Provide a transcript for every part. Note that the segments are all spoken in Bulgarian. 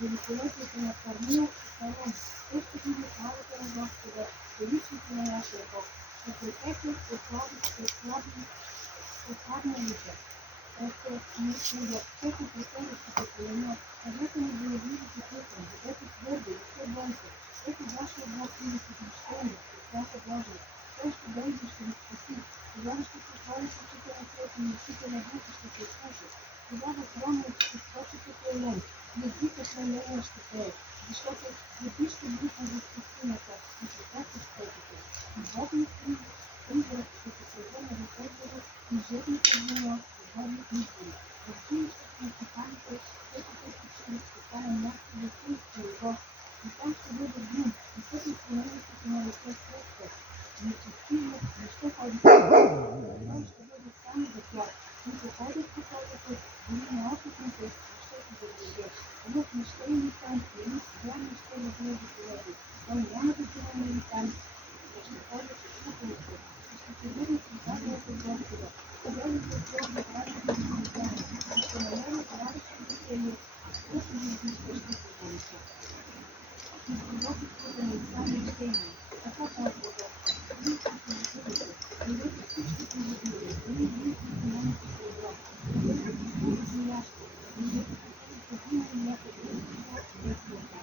великолепието на Кармил и Шалом, те ще видят славата на Господа, величието на нашия Бог, ще прекекат отслабналите. Всеки преселящите племена, където не боязливите пътен, където твърди, все бонко, ето вашия Бог иде с отмъщение, с страха Божия, той ще дойде и ще ви спаси, тогава ще се отвориш очите на света и очите на духа ще се слушат, тогава храма ще скочи като елен, и езикът на елена ще пее, защото води ще бухна в пустинята и ще качи степите, и водният призрак ще се превърне в езеро и жедните вино водни избори. В жилищата на кипаните, ето те почили ще стане място за силство и гост, и там ще бъде дим, и пътници на улиците на ръце средства. Нечестивият, защо ходи по той ще бъде само за тях, които ходят по ходите, дори на опитните, защото да дойде. Лък не ще има там, и лък вярно ще бъде за колеги. Той няма да се намери там, да ще ходят с куповете, и ще се върнат и задовете от Господа. Победите от Бога правят да се изгадят, и ще намерят радостно весели, а скъпи виздишка ще се повече. И пророчеството на Исаия ще има. Така казва Господ. Вие ще се загубите, идете всичките загубите, дори близките моите сребро, идете всичките змиящи, идете всичките вина и някъде и всичко без плата.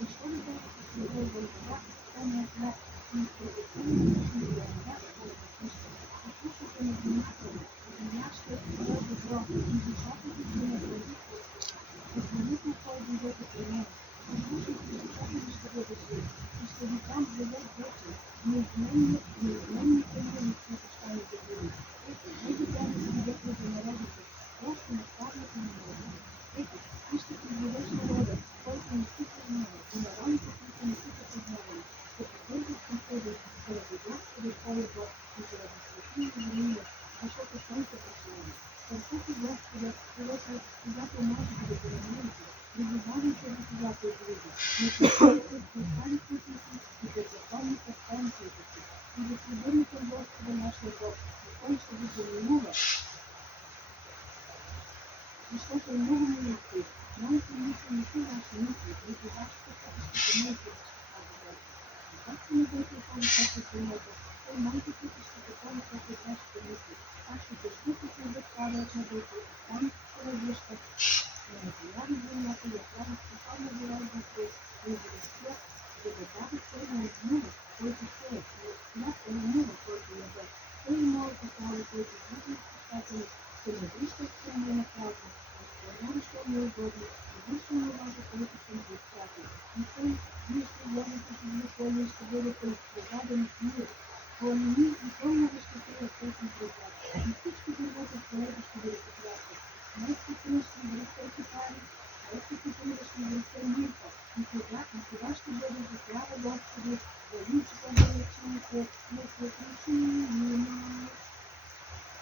Защо да дойдете с любов вън това, що не е зле, и справедливите ще ви дадат своята къща. Послушайте на внимателно, змияще е добро, и защото ви се направите, позволите кой дойдете при мен. Послушайте, защото ви ще бъде жив, и ще ви дам завет вечен, неизменните мили, които ще ни загубим. Ето, тези дами свидетели за народите, още наставят на народите. Ето, ти ще произведеш народа, който не си познава, и народите, които не си познавали, ще поддържат към тебе, заради Господа твоя Бог и заради светия Израиля, защото той те пошлава. Търсете Господа, когато можете да го намерите, не забавяйте го, когато е близо, не поставите останите си и да запомните станцията си, и да се върне към Господа нашия Бог, и той ще ви замилува. Защото е много милостив, моите мисли не са ваши мисли, нито вашите пътищата моите, казва Господ. И както не бъдете по-високи от земята, той моите пътищата по-високи от вашите мисли. Аз ще държа с небе падат на дете, там ще развъща, ще напояви земята и оправи спокойно да развъща, да израстя, за да даде цена от мува, който сее, и от хляб на мува, който яде. Той и моите прави, които влиза в пустата ми, ще ме връщат към мен на празно, изпълнявам, що ми е угодно, и вършим на ваза, който съм ви изпратил. И той, вие ще влезете в излекление и ще бъдете изпровадени с мир. Пълнини и пълнове ще трият техни врата, и всички дървета в полето ще бъдат отрасти. Майските ще израстете пари, майските плива ще израсте мирка, и това ще бъде за слава Господи, величието величините, не се причини.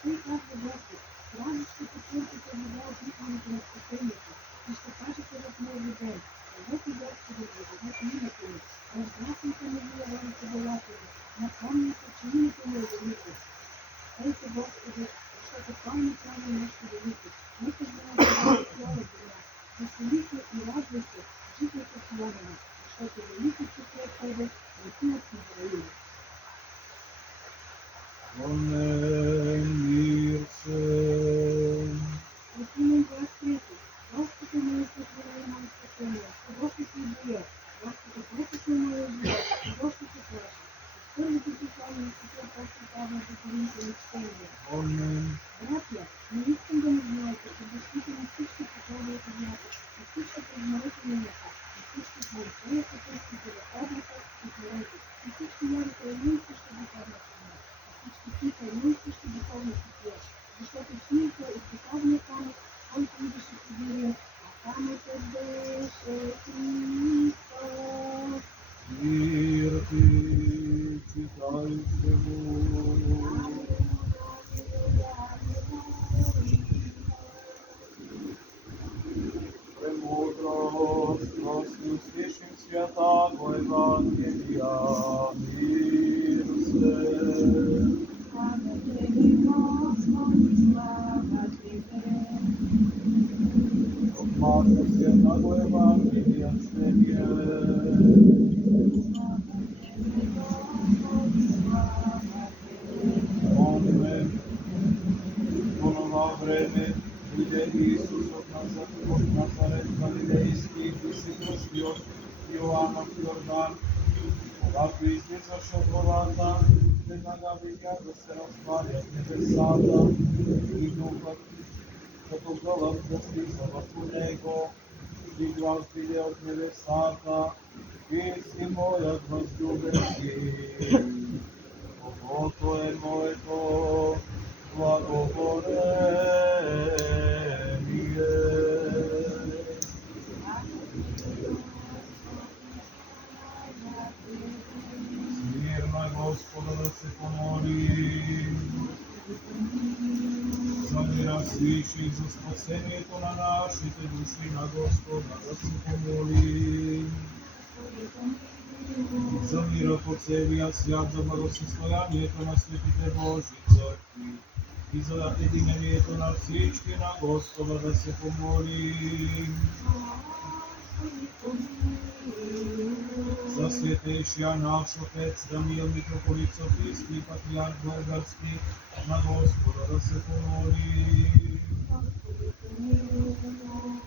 Той казва Господ, сразу ще почерпите вода от изворите на спасението, и ще кажете в нови ден, елете Господи, благодат името ми, разгласните ми вие родите делата ми, напомните, че името ми е велико. Ейте Господи, защото той ми прави нещо велико, нека земята бъде твоя земя, веселите и радвайте, жителите Словена, защото велико ще се е тебе, ветият Израиля. Amen, Mircea. Mulțumim Glas Cretul, Gospodul meu este Izrael, mă spătămea, Gospodul și Iulia, Gospodul Cretul mă iubea, Gospodul și Plașa. Първите послания ще се представят за Коринтия чтение. Братя, не искам да ме знаете, че защита на всички послания от земята, и всички предмарите на нека, и всички фарисеите, кръстите в облака и хорете, и всички вярите едно и също духовна страна, и всички пиха едно и също духовна стихия, защото сините от духовния камък, който идеше в Сибирия, а камъкът беше Христос. Мирти, читайте го. Премудрост, носи услышим святаго Евангелия, мир се. Слава Тебе, Господи, слава Тебе. От Марка святаго Евангелия, Иде Исус от Назарет Галилейски, и се кръсти от Йоанна в Йордан. Когато излизаше от водата, веднага видя да се разтварят небесата и духът като гълъб да слиза върху него. И глас видя от небесата: Ти си моят възлюбен син, когото е моето благоволение. Смирно е Господа да се помолим. За мира свищ и за спасението на нашите души на Господа да се помолим. За мира по целия свят, за благосъстоянието на светите Божии църкви и за единението на всички на Господа да се помолим. За светейшия наш отец Даниил, митрополит Софийски, патриарх Български, на Господа да се помолим.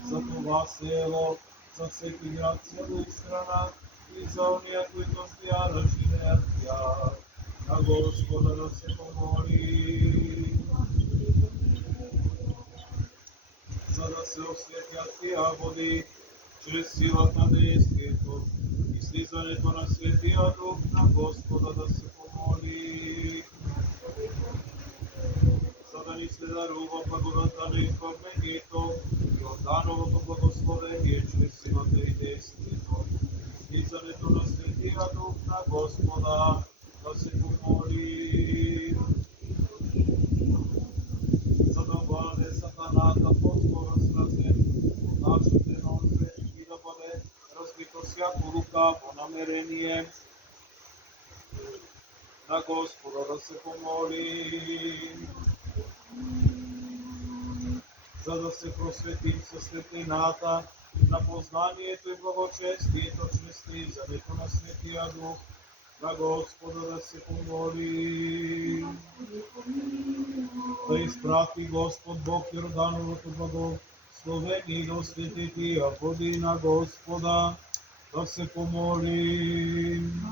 За това село, за всеки град, село и страна, и за ония, които с вяра живеят в тях, на Господа да се помолим. За да се осветят тия води, чрез силата на действието и слизането на Светия Дух, на Господа да се помоли. За да ни се дарува благодата на изпълнението и Йордановото благословение чрез силата и действието и слизането на Светия Дух, на Господа да се помоли. За да бъде сатаната по-скоро сразен от нашите нозе и да бъде разбито всяко лукаво намерение, на Господа да се помолим. За да се просветим със светлината на познанието и благочестието чрез слизането на Светия Дух, на Господа да се помолим. Да изпрати Господ Бог Йордановото благословение и да освети тия води, на Господа да се помолим.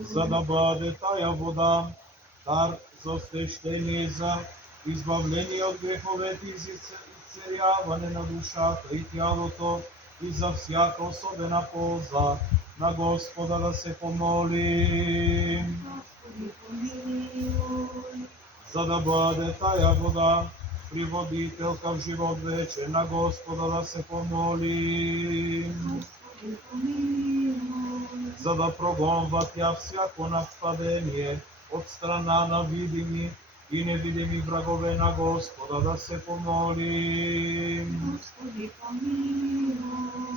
За да бъде тая вода дар за освещение, за избавление от греховете и за изцеляване на душата и тялото и за всяка особена полза, на Господа да се помолим. За да бъде тая вода приводителка в живот вече, на Господа да се помолим. За да прогонва тя всяко нападение от страна на видими и невидими врагове, на Господа да се помолим.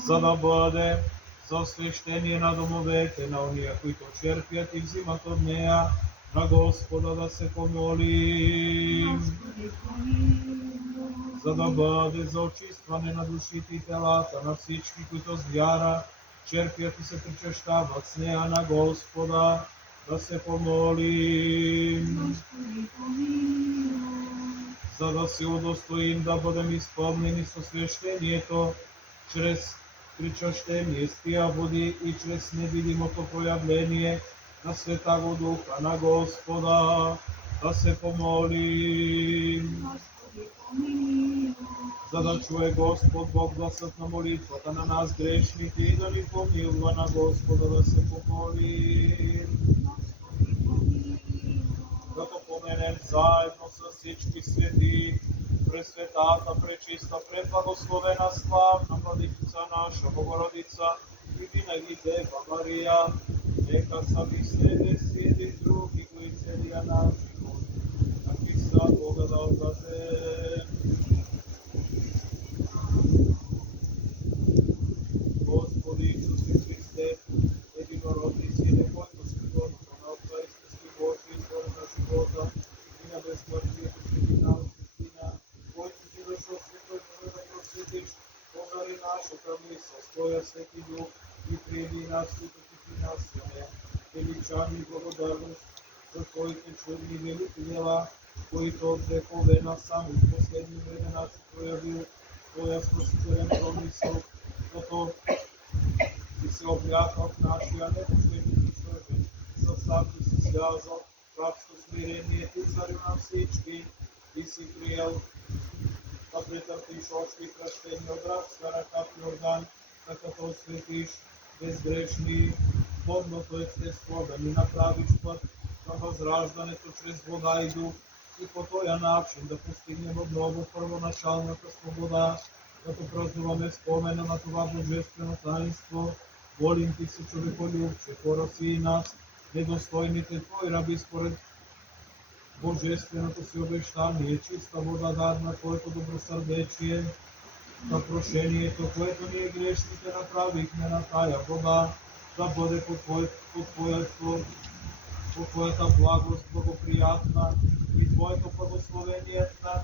За да бъде за освещение на домовете на уния, които черпят и взимат от нея, на Господа да се помолим. За да бъде за очистване на душите и телата на всички, които с вяра черпят и се причащават с нея, на Господа да се помолим. За да се удостоим да бъдем изпълнени с освещението чрез причащение с тия води и чрез невидимото проявление на Святаго Духа, на Господа да се помолим. За да чуе Господ Бог гласът на молитвата на нас грешните и да ни помилва, на Господа да се помолим. Като поменем заедно с всички свети, пресветата, пречиста, преблагословена, славна Владичица наша Богородица и винаги Дева Мария, нека са висели сили други, кои целия наш живот, на Христа Бога да отдадем. Господи Исусе Христе, единородни Сине, който си горното на Отца истински Божий извор на живота и на безсмъртието светлина от светлина, който си дошъл светът, за да просветиш, озари нашата мисъл с Твоя Свети Дух и приеми нас, които ти принасяме, величание и благодарност за Твоите чудни велики дела които от векове насам и в последни времена се проявил Твоя спасителен промисъл, като ти се облякал в нашия непочтени човек, състав ти си слязал, рабско смирение ти царю на всички, ти си приел да претърпиш още кръщени от рабска ръка в Йордан, да като осветиш безгрешни водното естество, да ни направиш път на възраждането чрез вода и дух и по този начин да постигнем отново първоначалната свобода, като празнуваме спомена на това божествено таинство. Молим ти се, човеколюбче, пораси и нас, недостойните Твои раби според божественото си обещание, чиста вода дарна Твоето добросърдечие, на прошението, което ние грешните направихме на тая вода, да бъде по Твоята благост благоприятна и Твоето благословение на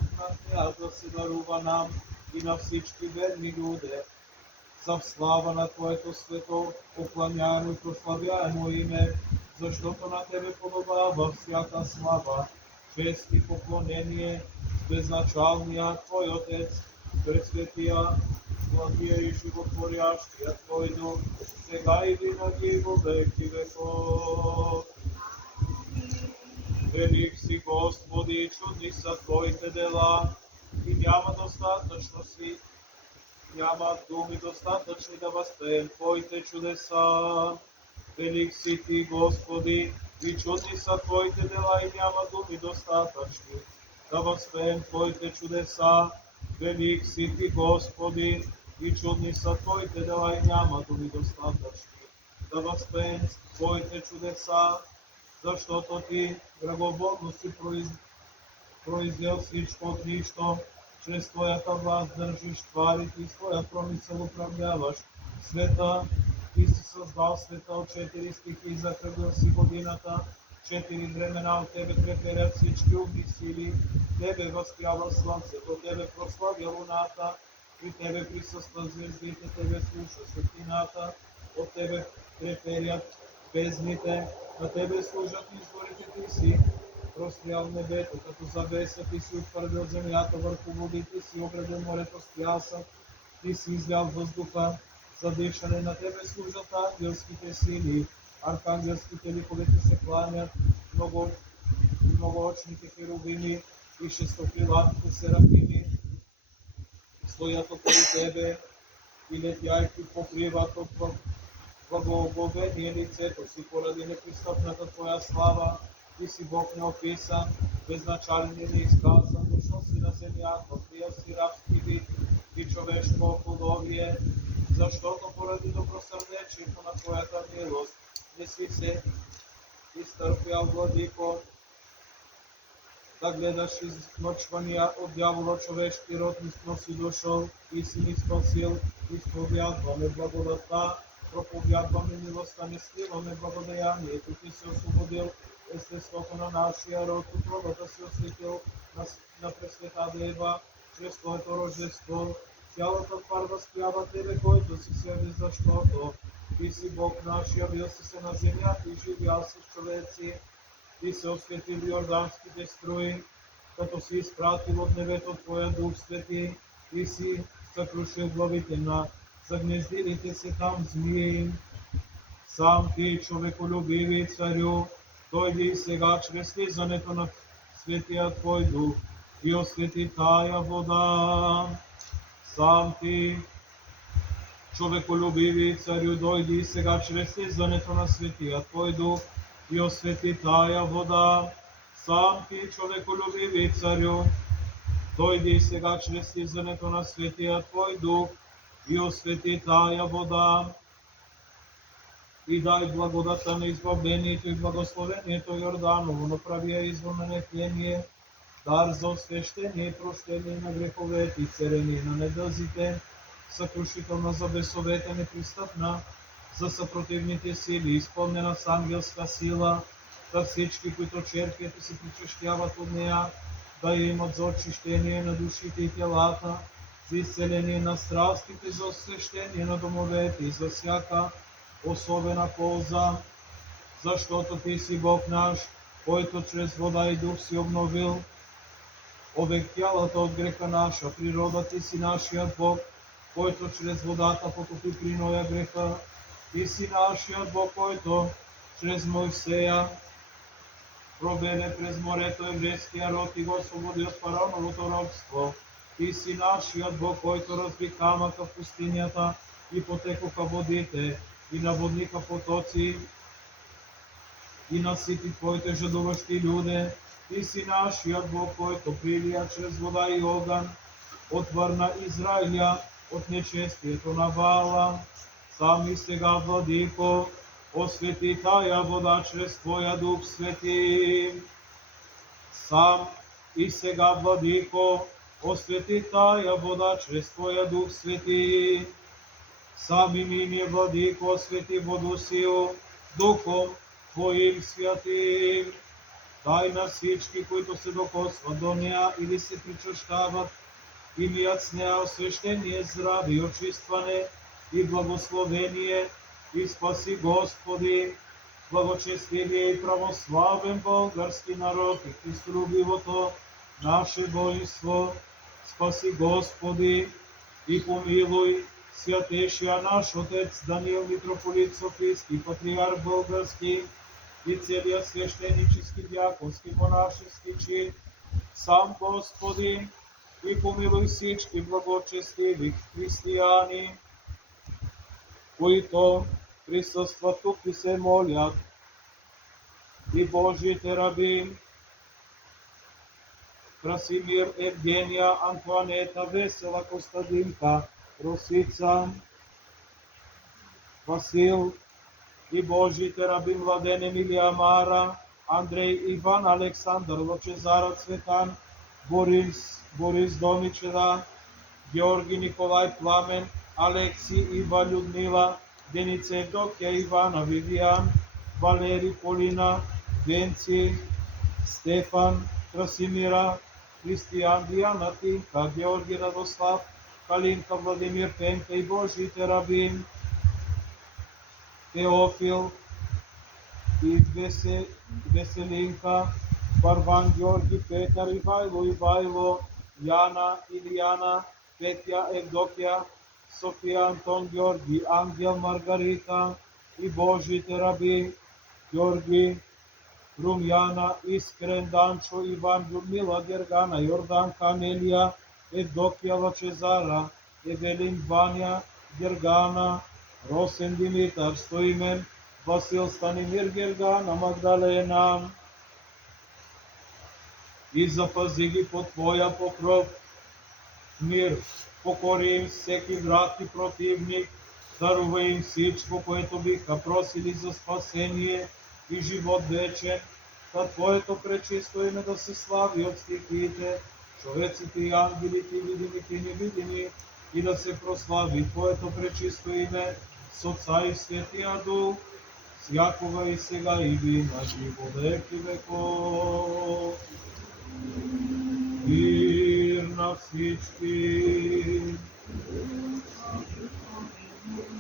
нея да се дарува нам и на всички верни люди. За слава на Твоето свето, поклоняемо и прославяемо име, защото на Тебе подобава всяка слава, чест и поклонение с безначалния Твой Отец, пред светия, благия и животворящия Твой дух, сега и винаги и во веки веков. Велик си, Господи, и чудни са Твоите дела, и няма достатъчно си, няма думи достатъчни да възпеем Твоите чудеса. Велик си Ти, Господи, и чудни са Твоите дела, и няма думи достатъчни да възпеем Твоите чудеса. Велик си Ти, Господи, и чудни са Твоите дела, и няма думи достатъчни да възпеем Твоите чудеса, защото Ти драговодно си произвел всичко от нищо, чрез Твоята власт държиш тварите и с Твоя промисъл управляваш света. Ти си създал света от 4 стихии, закръгил си годината, 4 времена от Тебе треперят всички умни сили, Тебе възпява слънцето, Тебе прославя луната, при Тебе присъстват звездите, Тебе слуша светлината, от Тебе треперят бездните, на Тебе служат изворите, Ти си прострял небето, като завеса, Ти си утвърдил земята върху водите, си обредил морето с пясък, Ти си излял въздуха за дишане, на Тебе служат ангелските сили, архангелските ликове Ти се кланят, многоочните херувими и шестокрилатите серафими стоят около Тебе и летяйки покриват от благоговение лицето си поради непристъпната Твоя слава. Ти си Бог неописан, безначален и неизказан, дошъл си на земята, приел си рабски вид и човешко подобие, защото поради добросърдечието на Твоята милост не си се изтърпял, Владико, да гледаш измъчвания от дявола човешки род, но си дошъл и си ни спасил. Изповядваме благодата, проповядваме милостта, не скриваме благодеянието. Ти си освободил естеството на нашия род, утробата си осветил на Пресвета Дева, чрез Твоето рождество. Цялата твар възпява Тебе, който си се яви, защото Ти си Бог наш, явил си се на земята и живял си с човеци. Ти се освети в йорданските струи, като си изпратил от небето Твоя Дух Свети, Ти си съкрушил главите на загнездилите се там змии. Сам Ти, човеколюбиви Царю, дойди сега чрез слизането на Светия Твой Дух и освети тая вода. Сам Ти, човеколюбиви Царю, дойди сега чрез слизането на Светия Твой Дух и освети тая вода. Сам Ти, човеколюбиви Царю, дойди сега чрез слизането на Светия Твой Дух и освети тая вода. И дай благодата на избавлението и благословението Йорданово, направи я извор на нетление, дар за освещение и прощение на греховете и царение на недъзите, съкрушителна за бесовете, непристъпна за съпротивните сили, изпълнена с ангелска сила, да всички, които черпят и се причащяват от нея, да имат за очищение на душите и телата, за изцеление на страстите, за освещение на домовете и за всяка особена полза, защото Ти си Бог наш, който чрез вода и дух си обновил Овек тялата от греха наша природа, ти си нашият Бог, който чрез водата потопи при Ноя греха. Ти си нашият Бог, който чрез Мойсея проведе през морето еврейския род и го освободи от фараоновото робство. Ти си нашият Бог, който разби камъка в пустинята и потекоха водите, и наводниха потоци, и насити твоите жадуващи люде. Ти си нашият Бог, който прилия чрез вода и огън, отвърна Израиля от нечестието на Вала. Сам и сега, Владико, освети тая вода чрез Твоя Дух Свети. Сам и сега, Владико, освети тая вода чрез Твоя Дух Свети. Сам и ние, Владико, освети воду сил, Духом Твоим святим. Дай на всички, които се докосват до нея или се причащават, имият с нея освещение, здраве и очистване и благословение, и спаси, Господи, благочестивия и православен български народ и христолюбивото наше воинство. Спаси, Господи, и помилуй святейшия наш Отец Даниил митрополит Софийски, патриарх български, и целият священически, дяконски, монашески чин. Сам, Господи, и помилуй всички благочестиви християни, които присъстват тук и се молят, и Божиите раби Красимир, Евгения, Антуанета, Весела, Костадинка, Росица, Васил, и Божиите раби Младен, Емилия, Мара, Андрей, Иван, Александър, Лъчезара, Цветан, Борис, Домичева, Георги, Николай, Пламен, Алекси, Ива, Людмила, Деница, Евдокия, Ивана, Вивиан, Валери, Полина, Венци, Стефан, Красимира, Християн, Диана, Тинка, Георги, Радослав, Калинка, Владимир, Пенка и Божиите раби Теофил и Веселинка, Варван, Георги, Петър, Ивайло, Яна, Илияна, Петя, Евдокия, София, Антон, Георги, Ангел, Маргарита и Божиите раби Георги, Румяна, Искрен, Данчо, Иван, Людмила, Гергана, Йордан, Камелия, Евдокия, Лъчезара, Евелин, Ваня, Гергана, Росен, Димитър, Стоимен, Васил, Станимир, Гергана, Магдалена. И запази ги под Твоя покров. Мир, покори им всеки враг и противник, дарува им всичко, което биха просили за спасение и живот вечен, да Твоето пречисто име да се слави от стихиите, човеците и ангелите, видимите и невидими, и да се прослави Твоето пречисто име с Отца и Светия Дух, всякога и сега и винаги во веки веков. Мир на всички.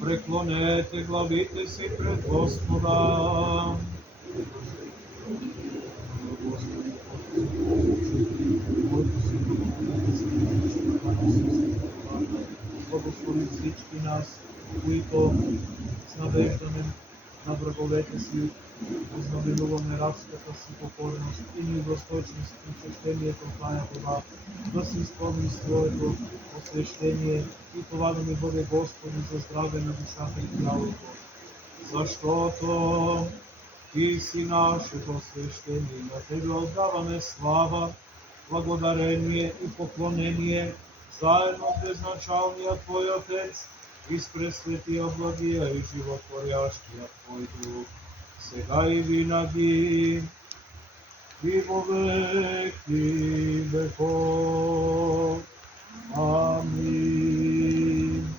Преклонете главите си пред Господа. Благослови всички нас, които с надеждане на враговете си изнавелуваме рабската си покорност и недостойност и честението в тая вода, да си изпълни своето освещение и това да ни бъде Господи за здраве на душата и тялото. Защото Ти си нашето освещение, на Тебе отдаваме слава, благодарение и поклонение, заедно с безначалния Твой Отец и с пресветия благия и животворящия Твой Дух, сега и винаги, и во веки веков. Амин.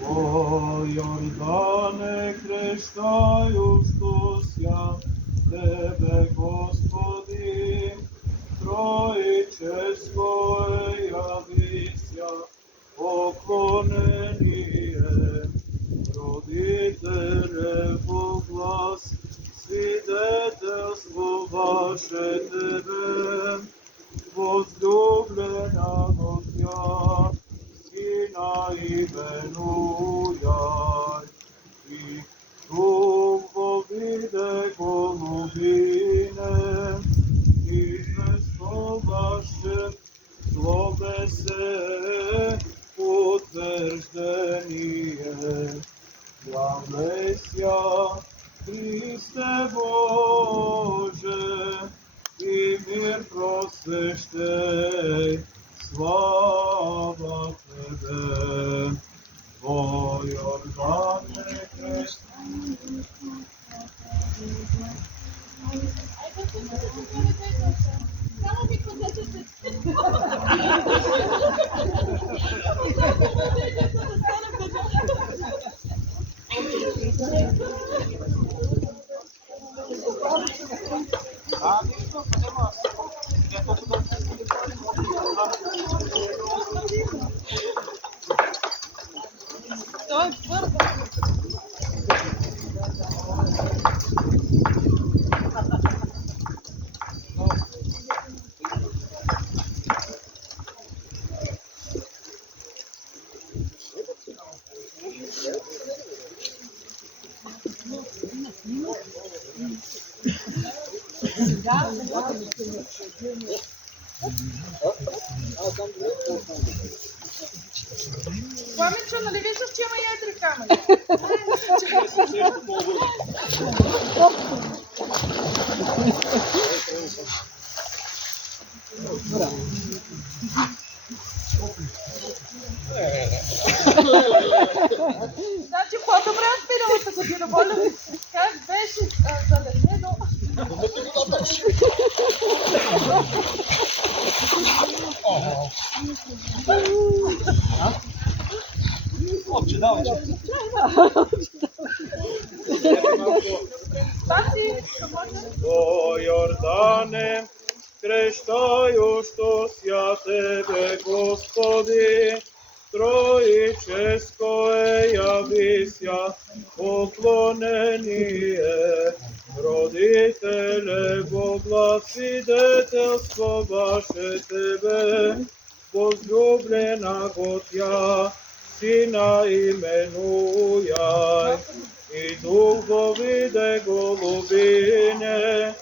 Во Јордане крещајуштося, Тебе, Господи, Троическо јавися, поклонение, Родителе, во глас Явлеся, Христе Боже, и мир просвещей, слава Тебе. О Јордане крещ. Паметчо, нали виждаш, че има ядри камъни? Значи, по-добре от миналата година, моля ви. Как беше заледено? О Јордане, крещајущо ся Тебе, Господи, Троическо јавися, поклонение, Родителе, благосвидетелство ваше Тебе, возлюблена го Тја, Сина именујај, и духовиде голубине,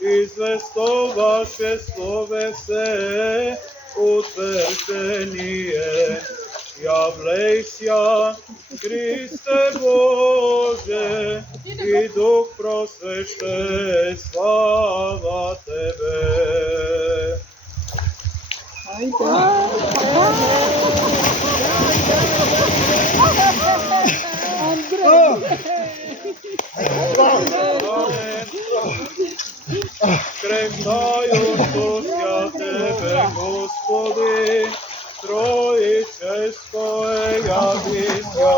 известоваше словесе утврдение. Јавлејся, Христе Боже, и Дух просвеще, слава Тебе. Крещајущо ся Тебе, Господи, Троическо јавися,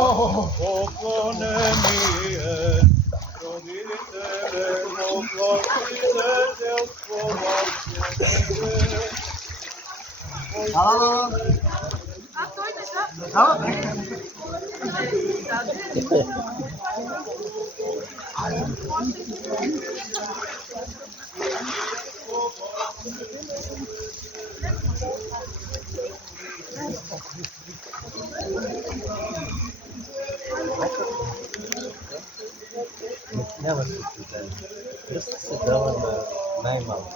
поклонение, Родителе, благосвидетелство ваше Тебе. Няма се питане. Кръста се дава на най-малко.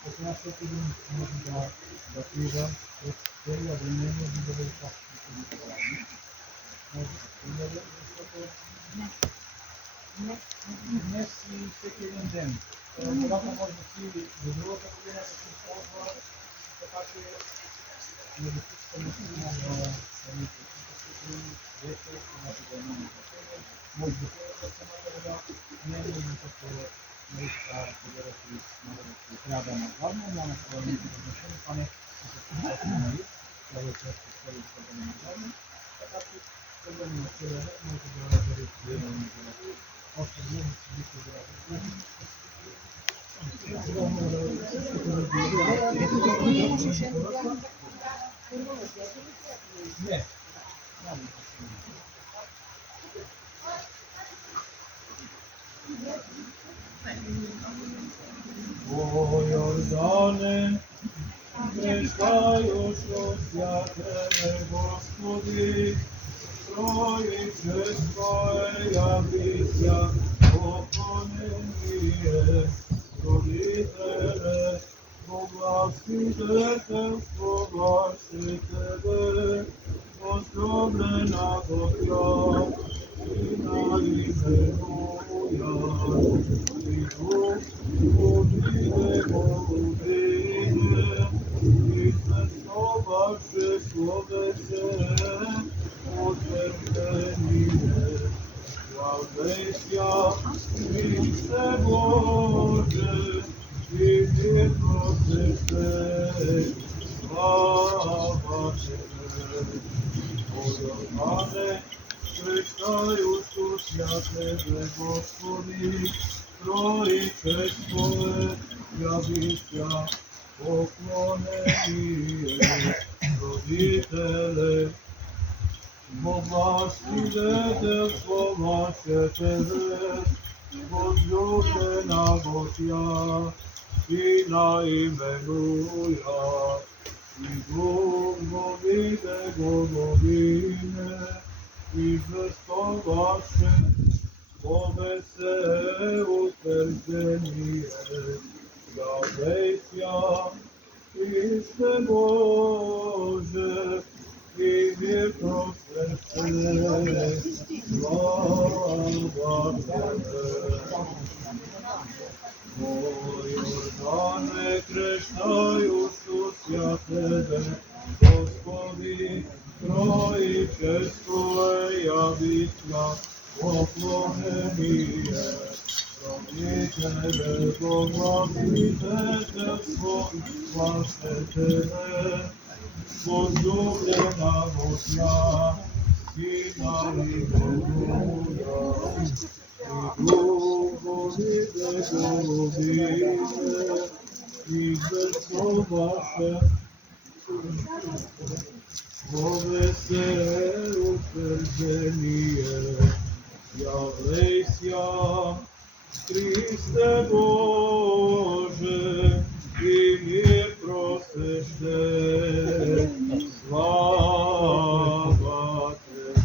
Тоа што ќе може да крива од целия времење да биде така. Днес и всеки един ден. Веројатно може да си до другата година да се ползва, така че не допускаме само да дете, значи да имаме такова, може да се направи, не е нужно како нешта федерации смарати трябва да нагадно, няма да не да значение, па не се случи, трябва да се случи да нагадно, така че kada na целия ред може да регистрираме още много си бих не. O Jordane, крещајош освятене Господи, Троичество јавися, поклонение, родителе, погласителство ваше Тебе, воздобрена Бога, Сина именуја, и Дух Божие голубине, и средство ваше словесе, утверждение, славеся, Христе Боже, и мир просвещай, слава Тебе. О Јордане, крещајуш святебе Господи, Троичествое јавися, поклонение, родителе, во власти детелство ваше Тебе, возлюбена Божја, Сина именуја, и Дух Божие голубине, и жество ваше, словесе утверждение, јавеся, Христе Боже, и мир просвещай, слава Тебе. О Јордане, крещајуш святебе Господи, Троичествое јавися, поклонение, родителе, погласителство ваше Тебе, возлюбена Божја, Сина именуја, и Дух Божие голубине, и жество ваше, словесе утверждение, јавеся, Христе Боже, и мир просвещай, слава Тебе.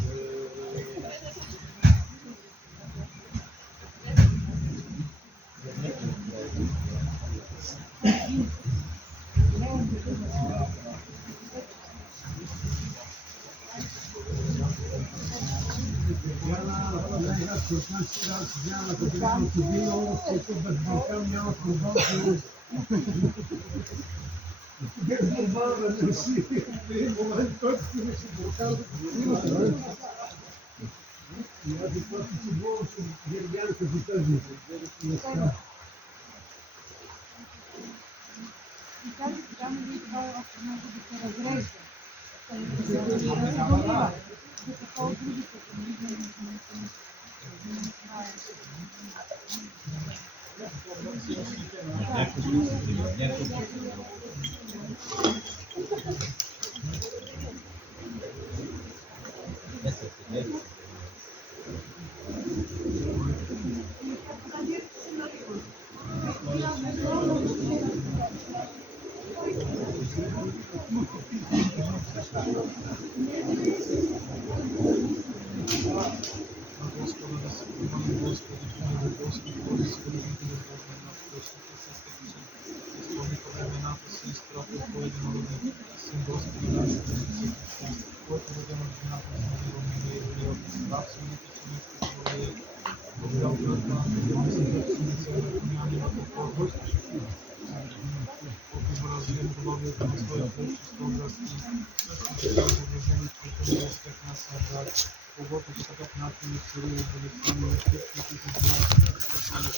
Господи, Господи наши Исусе Христе, който роден от жената с Мария умира и умира, прав си мъчениците злодеи, Божия брат на Антидемисията Синица и Ракуняни на покорност, образуем главието на своя пречист образ и същите изображени, които не успех на създат, когато по такъв начин изцелили болестта и всичките знаят,